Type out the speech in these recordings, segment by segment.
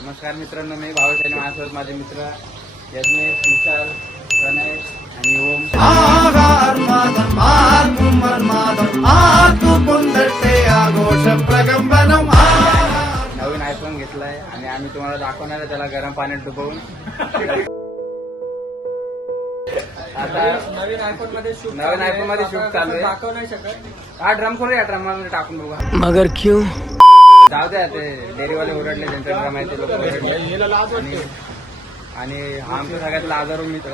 नमस्कार मित्रांनो, मी भावेश आणि माझ्यासोबत माझे मित्र यज्ञेश, विशाल, प्रणय आणि ओम. नवीन आयफोन घेतलाय आणि आम्ही तुम्हाला दाखवणार आहे त्याला गरम पाण्यात डुबवून. आता नवीन आयफोन मध्ये शूट चालू आहे. दाखवू नाही शकत. हा ड्रम करूया, ड्रम मध्ये टाकून बघा. मगर क्यों? जाऊ द्या, ते डेअरीवाले ओरडले, त्यांचा ड्रम आहे ते लोक ओरडले. आणि हा आमचा सगळ्यात लाजाळू मित्र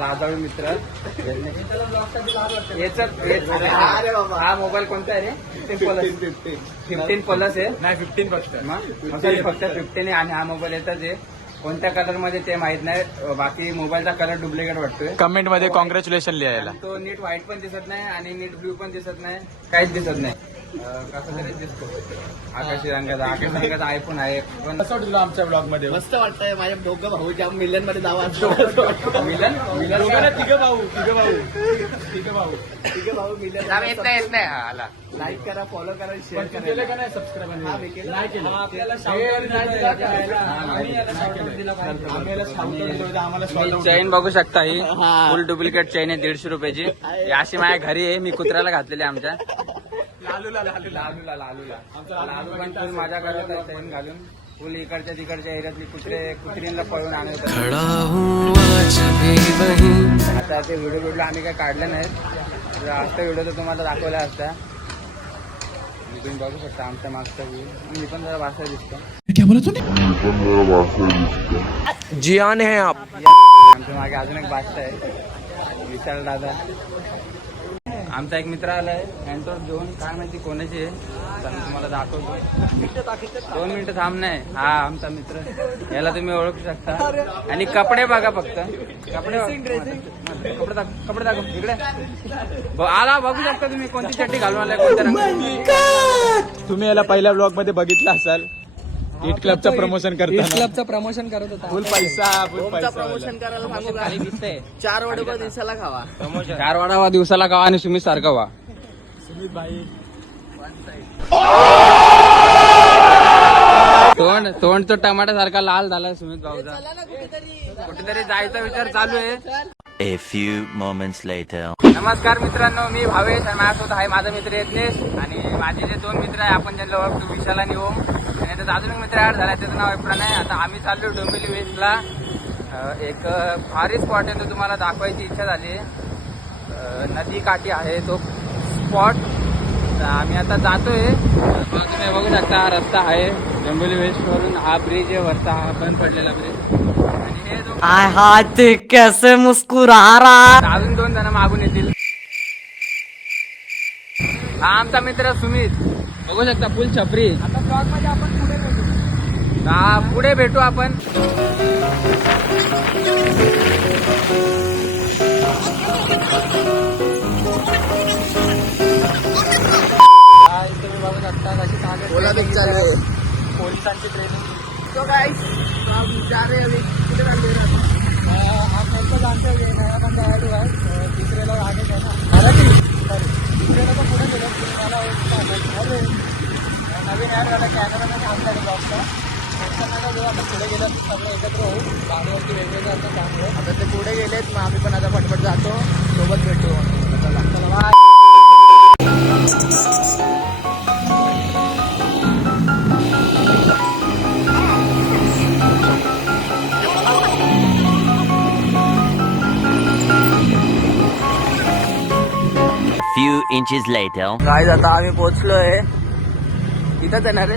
हा मोबाईल कोणता आहे रे? 15 प्लस आहे. नाही 15 फक्त. फक्त 15 आहे. आणि हा मोबाईल येतच आहे. कोणत्या कलर मध्ये ते माहित नाही, बाकी मोबाईलचा कलर डुप्लिकेट वाटतोय. कमेंट मध्ये कॉंग्रॅच्युलेशन लिहायला. तो नीट व्हाईट पण दिसत नाही आणि नीट ब्ल्यू पण दिसत नाही, काहीच दिसत नाही. कसं तरी दिसतो. आकाशी रंगाचा आयफोन आहे. पण कसं वाटलं आमच्या ब्लॉग मध्ये? मस्त वाटतंय. माझ्या दोघं भाऊ ज्या मिलन मध्ये जावा मिलन तिघं भाऊ मिलन येत नाही आला. लाईक करा, फॉलो करा, शेअर केलं करा. का नाही सबस्क्राईब? नाही केलं. आपल्याला चैन बघू शकता, ही फुल डुप्लिकेट चैन आहे 150 रुपयाची. ही अशी माझ्या घरी आहे, मी कुत्र्याला घातलेली आमच्या लालूला पण फुल माझ्या घरात चैन घालून फुल इकडच्या तिकडच्या एरियातली कुत्रीला पळून आणत. आता ते व्हिडिओ आम्ही काय काढले नाहीत. आता व्हिडिओ तर तुम्हाला दाखवला असता. तुम्ही बघू शकता आमच्या मागचा व्ह्यू. मी पण जरा वासा दिसतो. जियान है आप. आमच्या मागे अजून एक बादशाह आहे, विशाल दादा. आमचा एक मित्र आलाय, अँटोर घेऊन, काय माहिती कोणाची आहे, तर तुम्हाला दाखवतो. 2 मिनिटं थांब. नाही, हा आमचा मित्र, याला तुम्ही ओळखू शकता. आणि कपडे बघा फक्त, कपडे दाखव इकडे. आला बघू शकता तुम्ही कोणती चड्डी घालून आलाय, कोणत्या रंगाची. तुम्ही याला पहिल्या ब्लॉग मध्ये बघितलं असाल. ईट क्लबचं प्रमोशन करत होता. फुल पैसा प्रमोशन करायला सांगू का? 4 वडे दिवसाला खावा. 4 वडा दिवसाला खावा आणि सुमित सारखा व्हा. सुमित भाई तोंड तो टमाटा सारखा लाल झालाय सुमित भाऊचा. कुठेतरी जायचा विचार चालू आहे. A few moments later. नमस्कार मित्रांनो, मी भावेश आणि माझ्यासोबत आहे माझा मित्र यज्ञेश आणि माझे जे 2 मित्र आहे, आपण ज्यांना ओळखतो, विशाल आणि ओम. आणि त्याचा अजून एक मित्र ऍड झाला, त्याचं नाव आहे प्रणय. आता आम्ही चाललो डोंबिवली वेस्टला. एक भारी स्पॉट आहे, तो तुम्हाला दाखवायची इच्छा झाली. नदी काठी आहे तो स्पॉट. तर आम्ही आता जातोय. तुम्ही बघू शकता, हा रस्ता आहे डोंबिवली वेस्ट वरून. हा ब्रिज आहे वरचा, हा बंद पडलेला ब्रिज. आणि हे जो कैसे मुस्कुरा रहा. अजून 2 जण मागून येतील. हा आमचा मित्र सुमित, बघू शकता फुल छपरी. आता ब्लॉग मध्ये आपण पुढे भेटू. हा पुढे भेटू आपण. तुम्ही बघू शकता कशी ओला बिग चालू आहे. पोलिसांची ट्रेनिंग. तो गाइस हम जा रहे हैं अभी. किधर आ रहे हैं? आप सबको जानते हो, ये नया बंदा है जो है, तीसरे लोग आगे गए ना. तीसरे लोग पुढे गेले. नवीन ॲड वाला कॅमेरा मध्ये आपल्या ब्लॉगचा जेव्हा आपण पुढे गेलो सगळे एकत्र होऊ. गाडीवरती वेगवेगळे असं चांगलं. आता ते पुढे गेलेत, मग आम्ही पण आता फटफट जातो, सोबत भेटू. चला. Few inches later. गाईज आता आम्ही पोहोचलोय. इथंच येणार रे.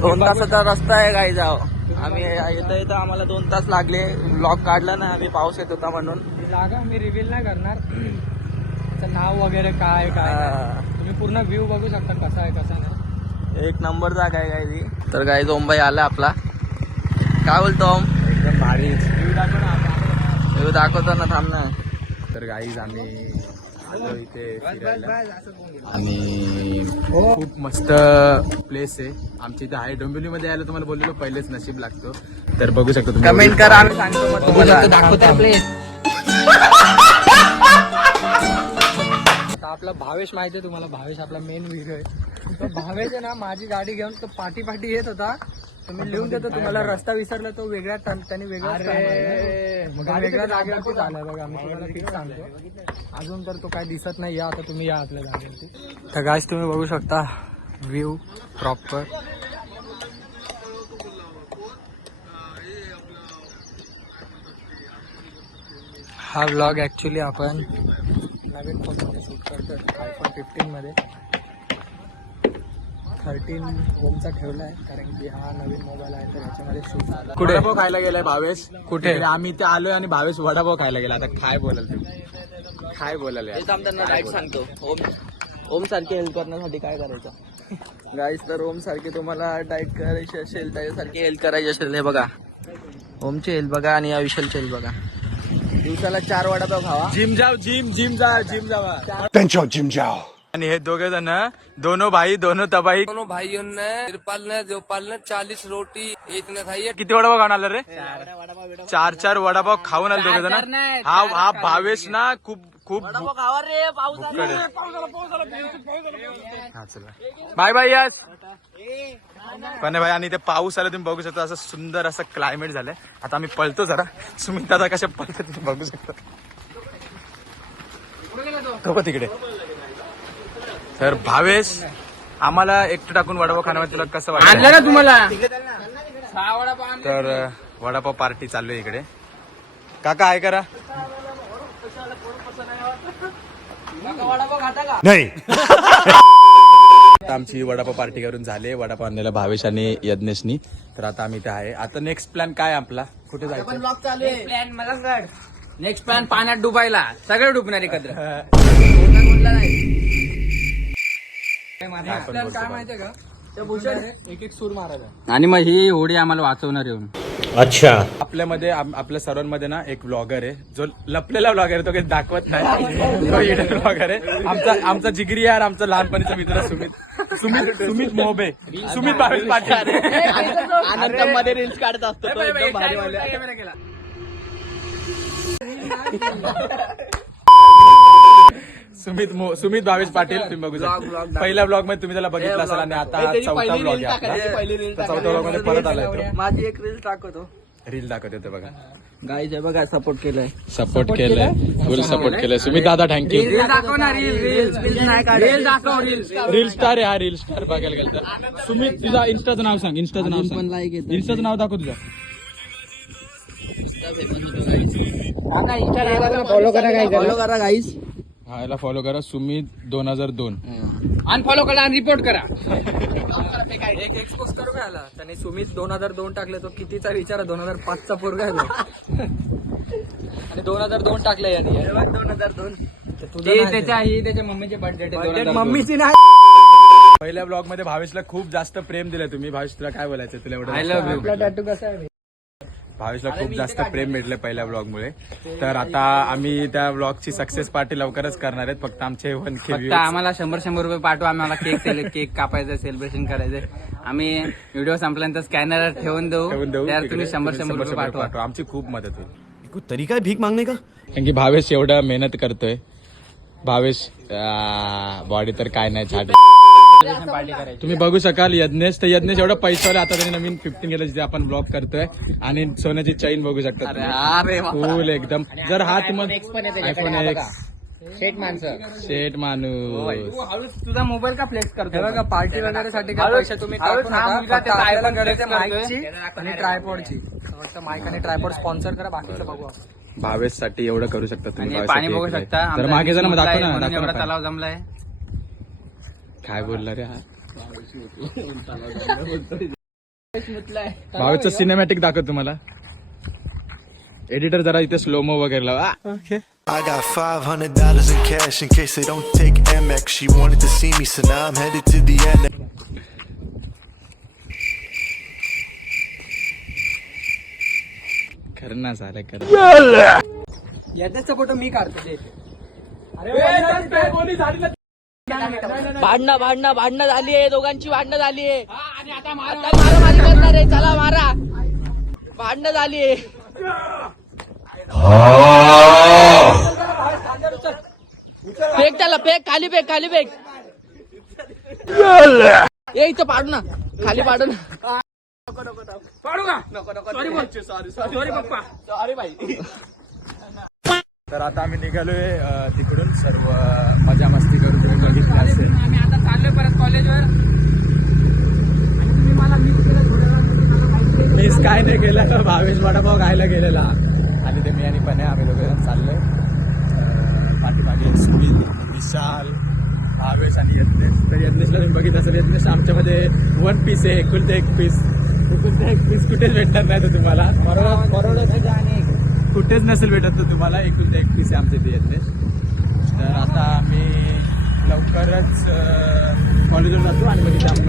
2 तासाचा रस्ता आहे गाईज. आम्ही येता आम्हाला 2 तास लागले. ब्लॉग काढला ना आम्ही, पाऊस येत होता म्हणून. जागा मी रिव्हील नाही करणार. त्याचं नाव वगैरे काय नाही. तुम्ही पूर्ण व्ह्यू बघू शकता कसा आहे कसा नाही. एक नंबर जागा आहे गाईज. तर गाईज ओमबाई आला आपला. काय बोलतो ओम? एकदम भारी. व्ह्यू दाखवतो ना, थांब ना. तर गाईज आम्ही आलो इथे फिरायला. आणि खूप मस्त प्लेस आहे. आमच्या इथे आहे डोंबिवलीमध्ये यायला. तुम्हाला बोललेलो पहिलेच नशीब लागतो. तर बघू शकता तुम्ही. कमेंट करा, आम्ही सांगतो मग तुम्हाला. आपला भावेश माहिती आहे तुम्हाला. भावेश आपला मेन व्हिडिओ आहे. भावेच ना माझी गाडी घेऊन तो पाठी येत होता. तर मी लिहून देतो तुम्हाला, रस्ता विसरला तो वेगळ्या त्याने वेगळा वेगळ्या जागेवरती झाला बघा. मी तुम्हाला फिक्स सांगतो. अजून तर तो काय दिसत नाही. या आता तुम्ही या आपल्या जागेवरती. तर गाईस तुम्ही बघू शकता व्ह्यू प्रॉपर. हा व्लॉग ॲक्च्युली आपण नवीन फोनमध्ये शूट करतो. iPhone 15 मध्ये 13 ओमचा ठेवला आहे, कारण की हा नवीन मोबाईल आहे तर ह्याच्यामध्ये शूट झाला. कुठे वडापाव खायला गेलाय भावेश? कुठे? इकडे आम्ही इथे आलोय आणि भावेश वडापाव खायला गेला. आता काय बोलाल तुम्ही? काय बोलाल यार? तेच आम्ही त्यांना डाईट सांगतो. ओम सारखे हेल्प करण्यासाठी काय करायचं गाईस? तर ओम सारखे तुम्हाला डाईट करायची असेल, त्याच्यासारखी हेल्प करायची असेल, हे बघा ओमची हेल्प बघा आणि या विशालची हेल्प बघा. दिवसाला 4 वडापाव खावा. जिम जावा. जिम जाओ. आणि हे दोघे जण दोनों भाई दोनों तबाई. दोनों भाइयों ने तिरपाल ने देवपाल ने 40 रोटी एक ने खाई है. किती वडापाव खाऊन आलं रे? 4 वडापाव खाऊन आले दोघे जण. हा भावेश ना खूप खावा रे, पाऊस बाय बाय यस. पण भाई आणि ते पाऊस आला तुम्ही बघू शकता. असं सुंदर असं क्लायमेट झालंय. आता आम्ही पळतो जरा. सुमित दादा कशा पळतात तुम्ही बघू शकता. तो तिकडे. तर भावेश आम्हाला एकटं टाकून वडापाव खाण्यामध्ये तुला कसं आणलं वाटलं? ना तुम्हाला 6 वडापाव आणले. तर वडापाव पार्टी चालू आहे इकडे. काका आहे करा. नहीं. आता आमची वडापाव पार्टी करून झाली. वडापाव आणलेला भावेश आणि यज्ञेशनी. तर आता आम्ही इथे आहे. आता नेक्स्ट प्लॅन काय आपला? कुठे जायचं? प्लॅन मलंगड. नेक्स्ट प्लॅन पाण्यात डुबायला. सगळे डुबणार एकत्र. काय माहितीये का, एक सूर मारायचा. आणि मग ही होडी आम्हाला वाचवणार येऊन. आपल्यामध्ये आपल्या सर्वांमध्ये ना एक ब्लॉगर आहे जो लपलेला ब्लॉगर आहे. तो काही दाखवत नाही. तो हिडन ब्लॉगर आहे. आमचा जिगरी यार, आमचा लहानपणीचा मित्र सुमित मोबे. सुमित भावेश पाटील. आनंदामध्ये रील्स काढत असतो तो एकदम भारीवाला. सुमित भावेश पाटील तुम्ही बघू शकता. पहिल्या ब्लॉग मध्ये तुम्ही त्याला बघितलं असाल आणि आता हा चौथा ब्लॉग आहे आपला. चौथा ब्लॉग मध्ये परत आलाय. माझी एक रील टाकतो. रील दाखवत होते बघा. गाईज बघा सपोर्ट केलंय. सपोर्ट केलंय. फुल सपोर्ट केलंय. सुमित दादा थँक्यू. रील दाखव ना. रील दाखव. रील स्टार आहे हा. रील स्टार बघायला गेलं तर. सुमित तुझा इन्स्टाचं नाव सांग. इन्स्टाचं नाव सांग. लाईक येतो. इन्स्टाचं नाव दाखव तुझं. फॉलो करा गाईज. हा याला फॉलो करा. सुमित 2002. अनफॉलो करा आणि रिपोर्ट करा. एक एक्सपोज करू घ्यायला त्याने सुमित 2002 टाकले. तो कितीचा विचार 2005चा पोरगा आहे. आणि 2002 टाकले याने. 2002 त्याच्या मम्मीचे बर्थडे. मम्मीची नाही. पहिल्या ब्लॉग मध्ये भावेशला खूप जास्त प्रेम दिलं तुम्ही. भावेश तुला काय बोलायचं? तुला एवढं आय लव्ह यू. आपला टॅटू कसा आहे? भावेशला खूप जास्त प्रेम भेटलं पहिल्या ब्लॉग मुळे. तर आता आम्ही त्या ब्लॉगची सक्सेस पार्टी लवकरच करणार आहेत. फक्त आमचे 1K फक्त आम्हाला 100 रुपये पाठवा. आम्हाला केक कापायचं, सेलिब्रेशन करायचं. आम्ही व्हिडिओ संपल्यानंतर स्कॅनर ठेवून देऊ. त्यावर तुम्ही 100 रुपये पाठवा. आमची खूप मदत होईल. कोई तरीका है भीख मांगने का? कारण की भावेश एवढा मेहनत करतोय. भावेश बॉडी तर काय नाही छाट. पार्टी करायची. तुम्ही बघू शकाल यज्ञेश. तर यज्ञेश एवढा पैशावाला. आता त्यांनी नवीन 15 गेलं जिथे आपण ब्लॉग करतोय. आणि सोन्याची चैन बघू शकता अरे फुल एकदम. जर हा तुम्हाला आयफोन X शेट माणसं. शेट माणूस. तुझा मोबाईल का फ्लेक्स करतो? बघा पार्टी वगैरे साठी काय पैसे तुम्ही टाकू नका. फक्त आपल्याला गरज आहे माईकची आणि ट्रायपॉडची. फक्त माईक आणि ट्रायपॉड स्पॉन्सर करा. बाकीचं बघू आपण. भावेश साठी एवढं करू शकता तुम्ही. आणि पाणी बघू शकता. तर मागे जण दाखव ना. म्हणून दाखव एवढा ना. तलाव जमलाय. काय बोलला रे हा? भावेशचं सिनेमॅटिक दाखव तुम्हाला. एडिटर जरा इथे स्लोमो वगैरे लावा. I got $500 in cash in case they don't take Amex. She wanted to see me, so now I'm headed to the end. खरं ना झालं खरं. याच्याचा फोटो मी काढतो ते. भांडणं झाली आहे. दोघांची भांडणं झाली आहे. आता मारामारी करणार आहे. चला मारा. भांडणं झाली आहे. फेक त्याला. फेक खाली फेक. ए इथं पाडू ना, खाली पाडू ना. पाडू का सॉरी पप्पा. तर आता आम्ही निघालोय तिकडून सर्व मजा मस्ती करून तुम्ही बघितलं असेल. आम्ही आता चाललोय परत कॉलेजवर. मीच काय नाही केलं, भावेश वडापाव खायला गेलेला आणि ते मी आणि पणे आम्ही दोघं चाललोय. पाठीमागे सुनील, विशाल, भावेश आणि यज्ञेश. तर यज्ञेशला तुम्ही बघितलं असेल, यज्ञेश आमच्यामध्ये 1 पीस आहे, एकुलते एक पीस कुठेच भेटणार नाही तो तुम्हाला. कुठेच नसेल भेटत तो तुम्हाला, एकुलते एक पीस आहे आमच्या इथे यज्ञेश. तर आता आम्ही लवकरच कॉलेजवर जातो आणि मग तिथे आपण